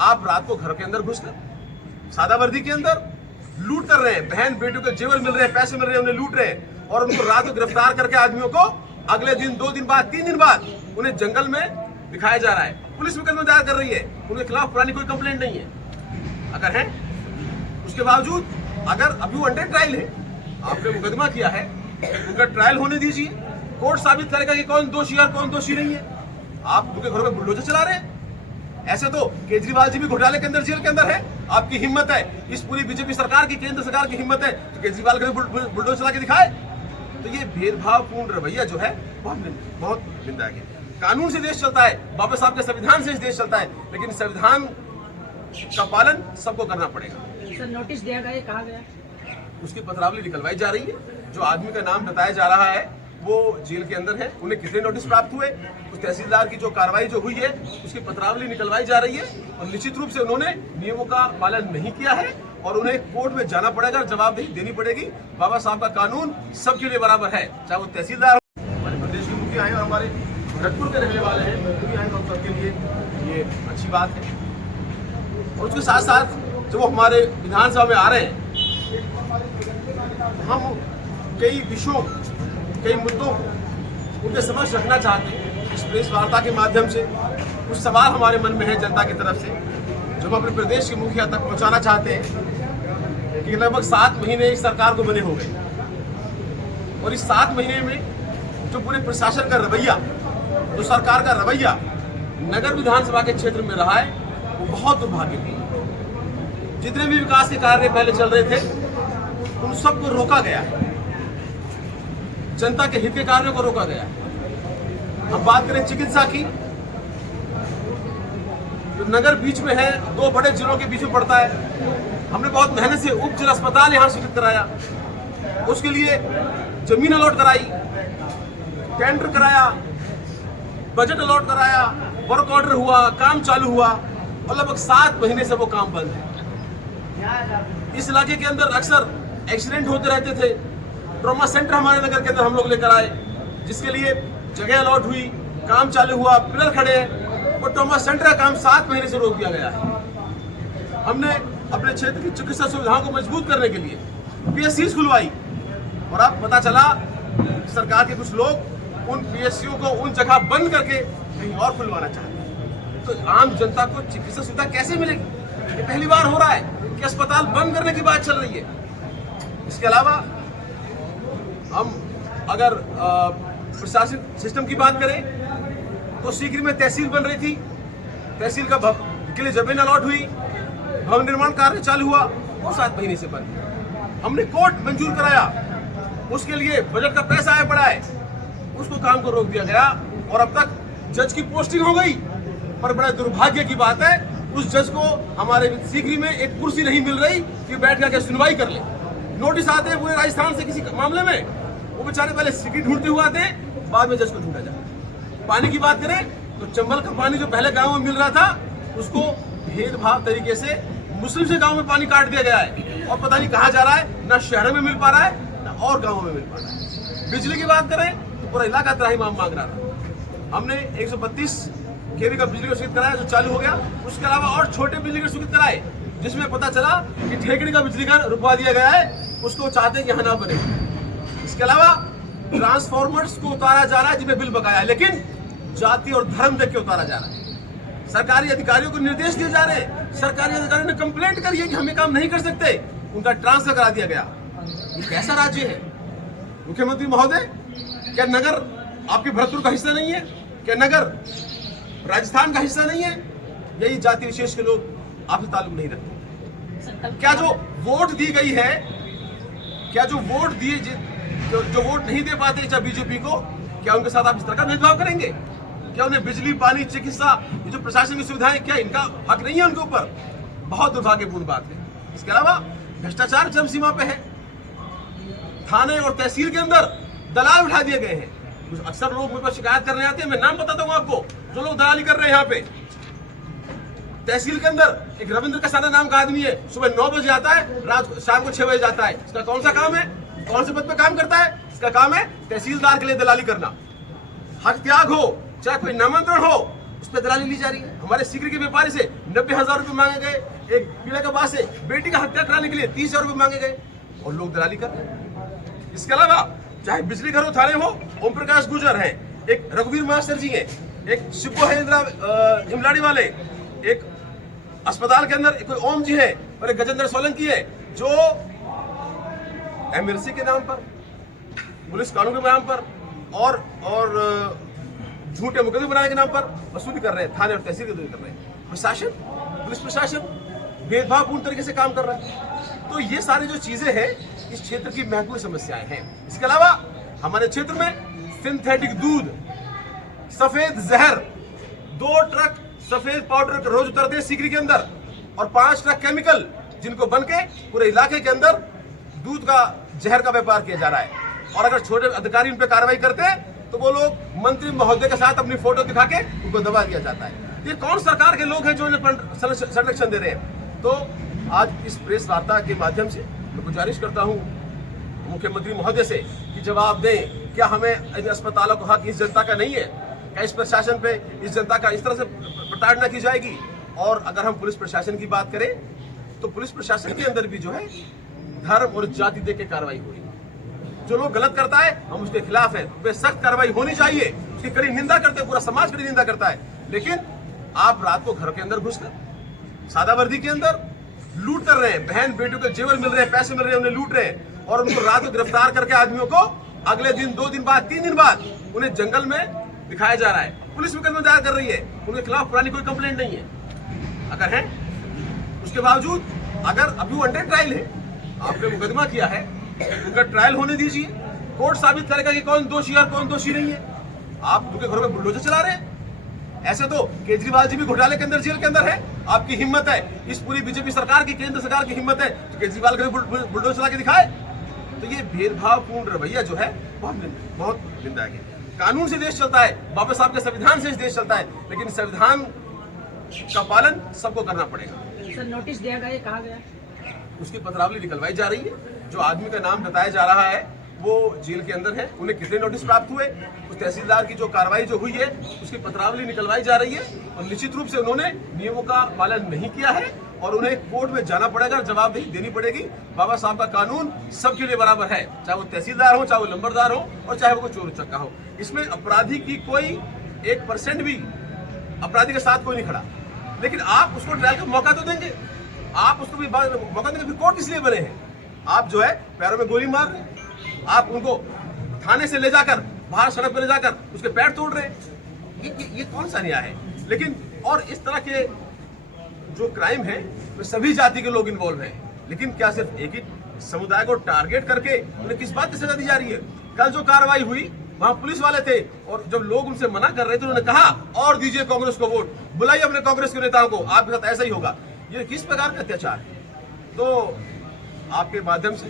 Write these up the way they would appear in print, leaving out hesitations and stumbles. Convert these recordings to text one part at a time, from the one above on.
आप रात को घर के अंदर घुसकर सादा वर्दी के अंदर लूट कर रहे हैं, बहन बेटियों के जेवर मिल रहे हैं, पैसे मिल रहे हैं, उन्हें लूट रहे हैं और उनको रात को गिरफ्तार करके आदमियों को अगले दिन 2 दिन बाद 3 दिन बाद उन्हें जंगल में दिखाया जा रहा है। पुलिस मुकदमा दायर कर रही है, उनके खिलाफ पुरानी कोई कंप्लेंट नहीं है। अगर है उसके बावजूद अगर अभी वो अंडर ट्रायल है, आपने मुकदमा किया है, उनका ट्रायल होने दीजिए, कोर्ट साबित करेगा कि कौन दोषी है और कौन दोषी नहीं है। आप उनके घरों में बुलडोजर चला रहे हैं। ऐसे तो केजरीवाल जी भी घोटाले के अंदर, जेल के अंदर है। आपकी हिम्मत है, इस पूरी बीजेपी सरकार की, केंद्र सरकार की हिम्मत है तो केजरीवाल के बुलडोजर चला के दिखाए। तो ये भेदभावपूर्ण रवैया जो है बहुत निंदनीय है। कानून से देश चलता है, बाबा साहब के संविधान से देश चलता है, लेकिन संविधान का पालन सबको करना पड़ेगा। सर नोटिस दिया गया, कहा गया उसकी पत्रावली निकलवाई जा रही है। जो आदमी का नाम बताया जा रहा है वो जेल के अंदर है। उन्हें कितने नोटिस प्राप्त हुए, उस तहसीलदार की जो कार्रवाई जो हुई है उसकी पत्रावली निकलवाई जा रही है और निश्चित रूप से उन्होंने नियमों का पालन नहीं किया है और उन्हें कोर्ट में जाना पड़ेगा, जवाबदेही देनी पड़ेगी। बाबा साहब का कानून सबके लिए बराबर है, चाहे वो तहसीलदार हो, हमारे प्रदेश के मुखिया हैं और हमारे भरतपुर के रहने वाले हैं, वो भी आए, हम सबके लिए ये अच्छी बात है। और उसके साथ साथ जब वो हमारे विधानसभा में आ रहे हैं, हम कई विषयों, कई मुद्दों को उनके समक्ष रखना चाहते हैं इस प्रेस वार्ता के माध्यम से। कुछ सवाल हमारे मन में है जनता की तरफ से जो हम अपने प्रदेश के मुखिया तक पहुंचाना चाहते हैं कि लगभग 7 महीने इस सरकार को बने हो गए और इस 7 महीने में जो पूरे प्रशासन का रवैया, जो सरकार का रवैया नगर विधानसभा के क्षेत्र में रहा है वो बहुत दुर्भाग्यपूर्ण। जितने भी विकास के कार्य पहले चल रहे थे उन सबको रोका गया है, जनता के हित के कार्यों को रोका गया है। हम बात करें चिकित्सा की, तो नगर बीच में है, 2 बड़े जिलों के बीच में पड़ता है। हमने बहुत मेहनत से उप जिला अस्पताल यहाँ स्वीकृत कराया, उसके लिए जमीन अलॉट कराई, टेंडर कराया, बजट अलॉट कराया, वर्क ऑर्डर हुआ, काम चालू हुआ और लगभग 7 महीने से वो काम बंद है। इस इलाके के अंदर अक्सर एक्सीडेंट होते रहते थे। ट्रॉमा सेंटर हमारे नगर के अंदर हम लोग लेकर आए, जिसके लिए जगह अलॉट हुई, काम चालू हुआ, पिलर खड़े हैं और ट्रॉमा सेंटर का काम 7 महीने से रोक दिया गया है। हमने अपने क्षेत्र की चिकित्सा सुविधाओं को मजबूत करने के लिए PSCs खुलवाई और अब पता चला सरकार के कुछ लोग उन PSCs को उन जगह बंद करके कहीं और खुलवाना चाहते हैं। तो आम जनता को चिकित्सा सुविधा कैसे मिलेगी? ये पहली बार हो रहा है कि अस्पताल बंद करने की बात चल रही है। इसके अलावा हम अगर प्रशासन सिस्टम की बात करें तो शीघ्र में तहसील बन रही थी, तहसील का के लिए जमीन अलॉट हुई, भवन निर्माण कार्य चालू हुआ, वो 7 महीने से बंद। हमने कोर्ट मंजूर कराया, उसके लिए बजट का पैसा आया पड़ा है, उसको काम को रोक दिया गया और अब तक जज की पोस्टिंग हो गई। पर बड़ा दुर्भाग्य की बात है उस जज को हमारे शीघ्र में एक कुर्सी नहीं मिल रही कि बैठ कर सुनवाई कर ले। नोटिस आते हैं पूरे राजस्थान से किसी मामले में, वो बेचारे पहले सिक्योरिटी ढूंढते हुए आते हैं, बाद में जज को ढूंढा जाता है। पानी की बात करें तो चंबल का पानी जो पहले गांव में मिल रहा था उसको भेदभाव तरीके से मुस्लिम से गांव में पानी काट दिया गया है और पता नहीं कहाँ जा रहा है, ना शहरों में मिल पा रहा है ना और गाँवों में मिल पा रहा है। बिजली की बात करें तो पूरा इलाका त्राहिमाम मांग रहा था। हमने 132 kV का बिजली का स्वीकृत कराया जो चालू हो गया। उसके अलावा और छोटे बिजली के स्वीकृत कराए जिसमें पता चला कि ठेकड़ी का बिजली घर रुकवा दिया गया है, उसको चाहते हैं कि यहाँ ना बने। इसके अलावा ट्रांसफॉर्मर्स को उतारा जा रहा है जिनमें बिल बकाया है, लेकिन जाति और धर्म देख के उतारा जा रहा है। सरकारी अधिकारियों को निर्देश दिए जा रहे हैं, सरकारी अधिकारियों ने कंप्लेंट करी है कि हम ये काम नहीं कर सकते, उनका ट्रांसफर करा दिया गया। ये कैसा राज्य है? मुख्यमंत्री महोदय, क्या नगर आपके भरतपुर का हिस्सा नहीं है? क्या नगर राजस्थान का हिस्सा नहीं है? यही जाति विशेष के लोग आपसे ताल्लुक नहीं रखते। क्या जो वोट दी गई है, क्या जो वोट दिए जो वोट नहीं दे पाते चाहे बीजेपी को, क्या उनके साथ आप इस तरह का भेदभाव करेंगे? क्या उन्हें बिजली, पानी, चिकित्सा, ये जो प्रशासन की सुविधाएं, क्या इनका हक नहीं है उनके ऊपर? बहुत दुर्भाग्यपूर्ण बात है। इसके अलावा भ्रष्टाचार चरम सीमा पे है। थाने और तहसील के अंदर दलाल बिठा दिए गए हैं। अक्सर लोग मेरे पास शिकायत करने आते हैं, मैं नाम बताता हूँ आपको जो लोग दलाली कर रहे हैं यहाँ पे। तहसील के अंदर एक रविंद्र कसाना नाम का आदमी है, सुबह 9 बजे आता है, रात शाम को 6 बजे जाता है। इसका कौन सा काम है? कौन से पद पे काम करता है? इसका काम है तहसीलदार के लिए दलाली करना। हक त्याग हो, चाहे कोई नामांतरण हो, उस पर दलाली ली जा रही है। हमारे सिगरेट के व्यापारी से 90,000 रुपये मांगे गए, एक पीड़े के बाद से बेटी का हत्या कराने के लिए 30,000 रुपये मांगे गए और लोग दलाली कर रहे हैं। इसके अलावा चाहे बिजली घरों थाने हो, ओम प्रकाश गुर्जर है, एक रघुवीर मास्टर जी है, एक शिब्बू है इमलाड़ी वाले, एक अस्पताल के अंदर कोई ओम जी है और एक गजेंद्र सोलंकी है, जो एमएलसी के नाम पर, पुलिस कानून के नाम पर और झूठे मुकदमे बनाने के नाम पर वसूली कर रहे हैं, थाने और तहसील के कर रहे हैं। प्रशासन, पुलिस प्रशासन भेदभावपूर्ण तरीके से काम कर रहा है। तो ये सारी जो चीजें हैं इस क्षेत्र की महत्वपूर्ण समस्याएं हैं। इसके अलावा हमारे क्षेत्र में सिंथेटिक दूध, सफेद जहर, 2 ट्रक सफेद पाउडर रोज उतरते हैं सीकरी के अंदर और 5 ट्रक केमिकल, जिनको बन के पूरे इलाके के अंदर दूध का जहर का व्यापार किया जा रहा है। और अगर छोटे अधिकारी उन पर कार्रवाई करते हैं तो वो लोग मंत्री महोदय के साथ अपनी फोटो दिखा के उनको दबा दिया जाता है। ये कौन सरकार के लोग हैं जो इन्हें संरक्षण दे रहे हैं? तो आज इस प्रेस वार्ता के माध्यम से मैं गुजारिश करता हूँ मुख्यमंत्री महोदय से कि जवाब दें, क्या हमें इन अस्पतालों का हक इस जनता का नहीं है? क्या इस प्रशासन पे इस जनता का इस तरह से प्रताड़ना की जाएगी? और अगर हम पुलिस प्रशासन की बात करें तो पुलिस प्रशासन के अंदर भी जो है धर्म और जाति देख के कार्रवाई हो रही है। जो लोग गलत करता है हम उसके खिलाफ है, वे सख्त कार्रवाई होनी चाहिए, उसकी कड़ी निंदा करते हैं, पूरा समाज कड़ी निंदा करता है। लेकिन आप रात को घर के अंदर घुसकर सादा वर्दी के अंदर लूट कर रहे हैं, बहन बेटियों के जेवर मिल रहे हैं, पैसे मिल रहे हैं, उन्हें लूट रहे हैं और उनको रात को गिरफ्तार करके आदमियों को अगले दिन 2 दिन बाद 3 दिन बाद उन्हें जंगल में दिखाया जा रहा है। पुलिस मुकदमा दायर कर रही है, उनके खिलाफ पुरानी कोई कंप्लेंट नहीं है। अगर है उसके बावजूद अगर अभी वो अंडर ट्रायल है, आपने मुकदमा किया है, उनका ट्रायल होने दीजिए, कोर्ट साबित करेगा कि कौन दोषी और कौन दोषी नहीं है। आप उनके घरों में बुलडोजर चला रहे हैं। ऐसे तो केजरीवाल जी भी घोटाले के अंदर जेल के अंदर है। आपकी हिम्मत है, इस पूरी बीजेपी सरकार की, केंद्र सरकार की हिम्मत है तो केजरीवाल का बुलडोजर चला के दिखाए। तो ये भेदभावपूर्ण रवैया जो है बहुत निंदायक है। कानून से देश चलता है, बाबा साहब के संविधान से देश चलता है, लेकिन संविधान का पालन सबको करना पड़ेगा। सर नोटिस दिया गया, कहा गया उसकी पत्रावली निकलवाई जा रही है। जो आदमी का नाम बताया जा रहा है वो जेल के अंदर है, उन्हें कितने नोटिस प्राप्त हुए, उस तहसीलदार की जो कार्रवाई जो हुई है उसकी पत्रावली निकलवाई जा रही है और निश्चित रूप से उन्होंने नियमों का पालन नहीं किया है और उन्हें कोर्ट में जाना पड़ेगा, जवाबदेही देनी पड़ेगी। बाबा साहब का कानून सबके लिए बराबर है, चाहे वो तहसीलदार हो, चाहे वो नंबरदार हो और चाहे वो चोर उचक्का हो। इसमें अपराधी की कोई 1% भी अपराधी के साथ कोई नहीं खड़ा, लेकिन आप उसको ट्रायल का मौका तो देंगे, आप उसको भी मौका देंगे। फिर कोर्ट किस लिए बने हैं? आप जो है पैरों में गोली मार रहे हैं, आप उनको थाने से ले जाकर बाहर सड़क पर ले जाकर उसके पैर तोड़ रहे हैं। ये कौन सा न्याय है? लेकिन और इस तरह के जो क्राइम है वो सभी जाति के लोग इन्वॉल्व हैं, लेकिन क्या सिर्फ एक ही समुदाय को टारगेट करके उन्हें किस बात की सजा दी जा रही है? कल जो कार्रवाई हुई वहां पुलिस वाले थे और जब लोग उनसे मना कर रहे थे उन्होंने कहा और दीजिए कांग्रेस को वोट, बुलाइए अपने कांग्रेस के नेताओं को, आपके साथ ऐसा ही होगा। ये किस प्रकार का अत्याचार है? तो आपके माध्यम से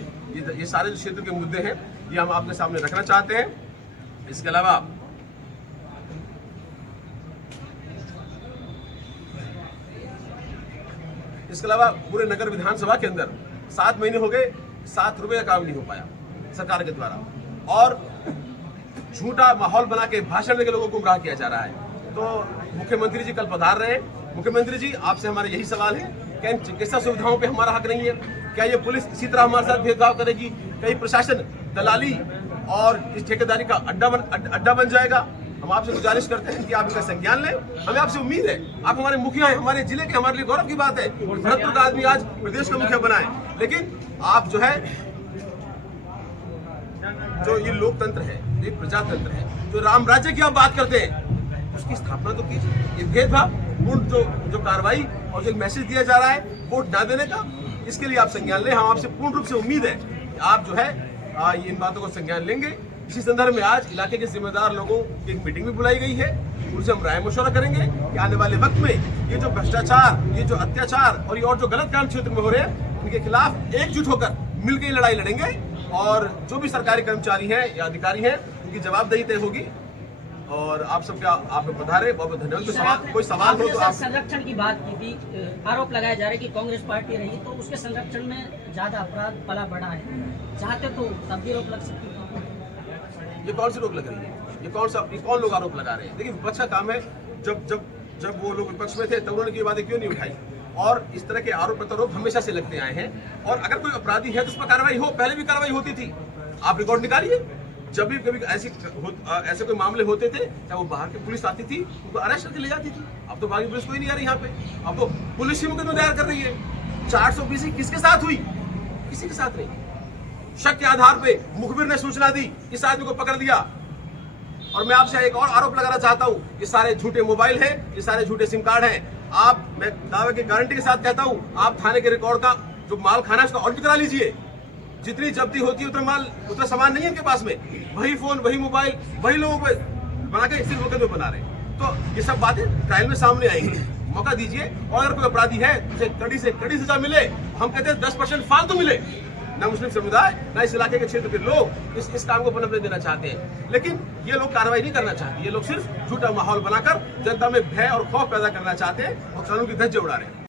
ये सारे जो क्षेत्र के मुद्दे हैं ये हम आपके सामने रखना चाहते हैं। इसके अलावा पूरे नगर विधानसभा के अंदर 7 महीने हो गए, 7 रुपए का काम नहीं हो पाया सरकार के द्वारा और झूठा माहौल बना के भाषण देकर लोगों को गुमराह किया जा रहा है। तो मुख्यमंत्री जी कल पधार रहे हैं। मुख्यमंत्री जी आपसे हमारे यही सवाल है, क्या इन चिकित्सा सुविधाओं पे हमारा हक नहीं है? क्या ये पुलिस इसी तरह हमारे साथ भेदभाव करेगी? कहीं प्रशासन दलाली और इस ठेकेदारी का अड्डा बन जाएगा? हम आपसे गुजारिश करते हैं कि आप इनका संज्ञान लें। हमें आपसे उम्मीद है, आप हमारे मुखिया हैं, हमारे जिले के, हमारे लिए गौरव की बात है भरतपुर का आदमी आज प्रदेश का मुखिया बना है, लेकिन आप जो है जो ये लोकतंत्र है, ये प्रजातंत्र है, जो राम राज्य की आप बात करते हैं उसकी स्थापना तो कीजिए। ये भेदभावपूर्ण जो कार्रवाई और जो मैसेज दिया जा रहा है वोट ना देने का, इसके लिए आप संज्ञान लें। हम आपसे पूर्ण रूप से उम्मीद है कि आप जो है इन बातों को संज्ञान लेंगे। इसी संदर्भ में आज इलाके के जिम्मेदार लोगों की एक मीटिंग भी बुलाई गई है, उनसे हम राय मशवरा करेंगे कि आने वाले वक्त में ये जो भ्रष्टाचार, ये जो अत्याचार और ये और जो गलत काम क्षेत्र में हो रहे हैं उनके खिलाफ एकजुट होकर मिलकर ये लड़ाई लड़ेंगे और जो भी सरकारी कर्मचारी हैं या अधिकारी हैं उनकी जवाबदेही तय होगी। और आप सबका आप पधारे, बहुत बहुत धन्यवाद। कोई सवाल हो तो आप। संरक्षण की बात की थी, आरोप लगाया जा रहा है कि कांग्रेस पार्टी रही तो उसके संरक्षण में ज्यादा अपराध पला बढ़ा है, चाहते तो तब भी रोक लग सकती है। ये कौन सी रोक लग रही है? ये कौन लोग आरोप लगा रहे हैं? देखिए विपक्ष का काम है, जब जब वो लोग विपक्ष में थे तब उन्होंने ये बातें क्यों नहीं उठाई? और इस तरह के आरोप प्रत्यारोप हमेशा से लगते आए हैं, और अगर कोई अपराधी है तो उस पर कार्रवाई हो, पहले भी कार्रवाई होती थी। आप रिकॉर्ड निकालिए, जब भी कभी ऐसे कोई मामले होते थे, चाहे वो बाहर की पुलिस आती थी, उनको अरेस्ट करके ले जाती थी। अब तो बाहर की पुलिस कोई नहीं आ रही यहाँ पे, अब तो पुलिस ही मुकदमा दायर कर रही है। 420 किसके साथ हुई? किसी के साथ नहीं। शक के आधार पे मुखबिर ने सूचना दी, इस आदमी को पकड़ दिया। और मैं आपसे एक और आरोप लगाना चाहता हूं, ये सारे झूठे मोबाइल हैं, ये सारे झूठे सिम कार्ड हैं। मैं दावे की गारंटी के साथ कहता हूं, आप थाने के रिकॉर्ड का जो माल खाना है उसका ऑडिट करा लीजिए। जितनी जब्ती होती है उतना माल, उतना सामान नहीं है इनके पास में। वही फोन, वही मोबाइल, वही लोगों को बना के सिर्फ मुकदमे बना रहे हैं। तो ये सब बातें ट्रायल में सामने आएंगी, मौका दीजिए। और अगर कोई अपराधी है उसे कड़ी से कड़ी सजा मिले। हम कहते हैं 10% फालतू मिले। ना मुस्लिम समुदाय, ना इस इलाके के क्षेत्र के लोग इस काम को पनपने देना चाहते हैं, लेकिन ये लोग कार्रवाई नहीं करना चाहते। ये लोग सिर्फ झूठा माहौल बनाकर जनता में भय और खौफ पैदा करना चाहते हैं और कानून की धज्जियां उड़ा रहे हैं।